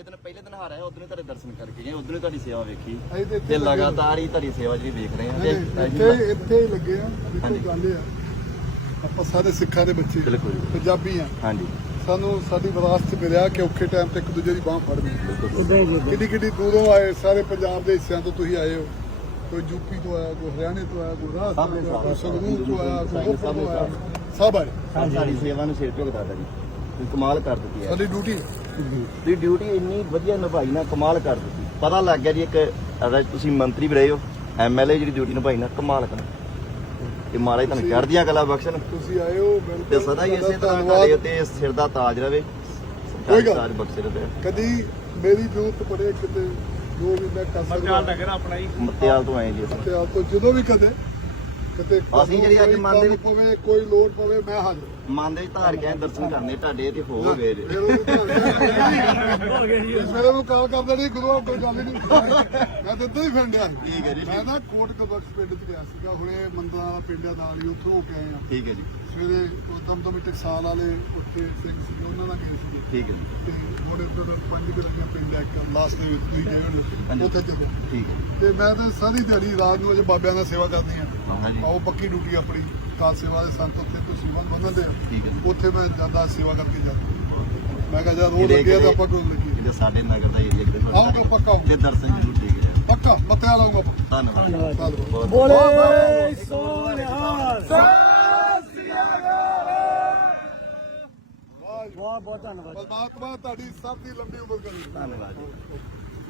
ਜਿੱਦਣ ਪਹਿਲੇ ਦਿਨ ਹਾਰਿਆ ਉਦੋਂ ਹੀ ਤੁਹਾਡੇ ਦਰਸ਼ਨ ਕਰਕੇ ਗਏ ਉਦੋਂ ਹੀ ਤੁਹਾਡੀ ਸੇਵਾ ਵੇਖੀ। ਅਸੀਂ ਤੇ ਇੱਥੇ ਤੇ ਲੱਗੇ ਲਗਾਤਾਰ ਹੀ ਤੁਹਾਡੀ ਸੇਵਾ ਜਿਹੜੀ ਵੇਖ ਰਹੇ ਹਾਂ ਤੇ ਇੱਥੇ ਇੱਥੇ ਹੀ ਲੱਗੇ ਆ ਹਾਂਜੀ। ਗੱਲ ਇਹ ਆ। ਆਪਾਂ ਸਾਰੇ ਸਿੱਖਾਂ ਦੇ ਬੱਚੇ ਬਿਲਕੁਲ। ਪੰਜਾਬੀ ਆ। ਹਾਂਜੀ। ਸਾਨੂੰ ਸਾਡੀ ਵਿਰਾਸਤ ਮਿਲਿਆ ਕਿ ਔਖੇ ਟਾਈਮ ਤੇ ਇੱਕ ਦੂਜੇ ਦੀ ਬਾਹ ਫੜਨੀ। ਕਿੱਡੀ ਕਿੱਡੀ ਦੂਰੋਂ ਆਏ ਸਾਰੇ ਪੰਜਾਬ ਦੇ ਹਿੱਸਿਆਂ ਤੋਂ ਤੁਸੀਂ ਆਏ ਹੋ। ਕੋਈ ਯੂਪੀ ਤੋਂ ਆਇਆ ਕੋਈ ਹਰਿਆਣੇ ਤੋਂ ਆਇਆ ਕੋਈ ਰਾਜਸਥਾਨ ਤੋਂ ਆਇਆ ਕੋਈ ਸੰਗਰੂਰ ਤੋਂ ਆਇਆ ਕੋਈ ਰੋਪੜ ਤੋਂ ਆਇਆ। ਸਭ ਆਏ। ਸਾਡੀ ਸੇਵਾ ਨੂੰ ਸਿਰ ਝੁਕਦਾ ਤਾ ਜੀ। ਕਮਾਲ ਕਰ ਦਿੱਤੀ ਹੈ। ਸਾਡੀ ਡਿਊਟੀ ਦੀ ਡਿਊਟੀ ਇੰਨੀ ਵਧੀਆ ਨਿਭਾਈ ਨਾ ਕਮਾਲ ਕਰ ਦਿੱਤੀ। ਪਤਾ ਲੱਗ ਗਿਆ ਜੀ ਇੱਕ ਅਗਰ ਤੁਸੀਂ ਮੰਤਰੀ ਵੀ ਰਹੇ ਹੋ ਐਮਐਲਏ ਜਿਹੜੀ ਡਿਊਟੀ ਨਿਭਾਈ ਨਾ ਕਮਾਲ ਕਰ ਤੇ ਮਹਾਰਾਜ ਤੁਹਾਨੂੰ ਚੜ੍ਹਦੀਆਂ ਕਲਾ ਬਖਸ਼ਣ। ਤੁਸੀਂ ਆਏ ਹੋ ਤੇ ਸਦਾ ਹੀ ਇਸੇ ਤਰ੍ਹਾਂ। ਤੁਹਾਡੇ ਉੱਤੇ ਸਿਰ ਦਾ ਤਾਜ ਰਵੇ ਕੋਈ ਗੱਲ ਤਾਜ ਬਖਸ਼ੇ ਰਵੇ ਕਦੀ ਮੇਰੀ ਜ਼ਰੂਰਤ ਪੜੇ ਕਿਤੇ ਜੋ ਵੀ ਮੈਂ ਕਰ ਸਕਦਾ ਨਗਰ ਆਪਣਾ ਹੀ। ਮਤਿਆਲ ਤੋਂ ਆਏ ਜੀ ਆਪ ਤੋਂ ਜਦੋਂ ਵੀ ਕਦੇ ਕਿਤੇ ਅਸੀਂ ਜਿਹੜੀ ਅੱਜ ਕੋਈ ਪਵੇ ਲੋੜ ਪਵੇ ਮੈਂ ਹਾਜ਼ਰ ਮਨ ਦੇ ਵਿੱਚ ਧਾਰ ਕੇ ਆਏ ਦਰਸ਼ਨ ਕਰਨੇ ਤੁਹਾਡੇ ਤੇ ਹੋ ਗਏ। ਜੀ। ਮੇਰੇ ਨੂੰ ਕਾਲ ਕਰਦਾ ਨਹੀਂ ਗੁਰੂ ਕੋਈ ਗੱਲ ਹੀ ਨਹੀਂ। ਮੈਂ ਤਾਂ ਇੱਦਾਂ ਹੀ ਫਿਰਦਿਆ ਠੀਕ ਹੈ ਜੀ, ਮੈਂ ਨਾ ਕੋਟ ਕਬਖਸ਼ ਪਿੰਡ ਚ ਗਿਆ ਸੀਗਾ ਹੁਣੇ ਮੰਦਰਾਂ ਵਾਲਾ ਪਿੰਡ ਆ ਨਾਲ ਹੀ ਉੱਥੋਂ ਹੋ ਕੇ ਆਏ ਆ ਠੀਕ ਹੈ ਜੀ। ਸਵੇਰੇ ਉਹ ਤਮ ਟਕਸਾਲ ਵਾਲੇ ਉੱਥੇ ਸਿੰਘ ਸੀ ਉਹਨਾਂ ਨਾਲ ਗਏ ਸੀਗੇ। ਠੀਕ ਹੈ ਜੀ। ਤੇ ਹੁਣ ਇੱਧਰ ਪੰਜ ਪਿੰਡ ਆ ਇੱਕ ਲਾਸਟ ਦੇ ਵਿੱਚ ਤੁਸੀਂ ਗਏ ਹੋਣੇ ਹਾਂਜੀ। ਉੱਥੇ ਚੱਲੇ ਠੀਕ ਹੈ ਤੇ ਮੈਂ ਤਾਂ ਸਾਰੀ ਦਿਹਾੜੀ ਰਾਤ ਨੂੰ ਅਜੇ ਬਾਬਿਆਂ ਨਾਲ ਸੇਵਾ ਕਰਨੀ ਆ ਹਾਂਜੀ। ਆਓ ਪੱਕੀ ਡਿਊਟੀ ਆਪਣੀ। ਕਾਰ ਸੇਵਾ ਦੇ ਸੰਤ ਉੱਥੇ ਆ। ਠੀਕ ਹੈ ਜੀ। ਉੱਥੇ ਮੈਂ ਜਾਂਦਾ ਸੇਵਾ ਕਰਕੇ ਜਾਂਦਾ। ਮੈਂ ਕਿਹਾ ਰੋਜ਼ ਕਿਤੇ- ਲੱਗਿਆ ਤਾਂ ਆਪਾਂ ਕੋਈ ਲੱਗੀ। ਕਿਤੇ ਸਾਡੇ ਨਗਰ ਦਾ ਏਰੀਆ ਕਿਤੇ ਆਊਗਾ, ਪੱਕਾ ਆਊਗਾ। ਤੇ ਦਰਸ਼ਨ ਜ਼ਰੂਰ ਦੇ ਕੇ ਜਾਓ। ਪੱਕਾ ਮੱਥਾ ਲਾਉਂਗਾ ਧੰਨਵਾਦ। ਧੰਨਵਾਦ। ਬਹੁਤ- ਬੋਲੇ ਸੋਨਿਹਾਲ। ਬਹੁਤ ਬਹੁਤ ਧੰਨਵਾਦ। ਪਰਮਾਤਮਾ ਤੁਹਾਡੀ ਸਭ ਦੀ ਲੰਬੀ ਉਮਰ ਕਰੇ। ਧੰਨਵਾਦ ਜੀ।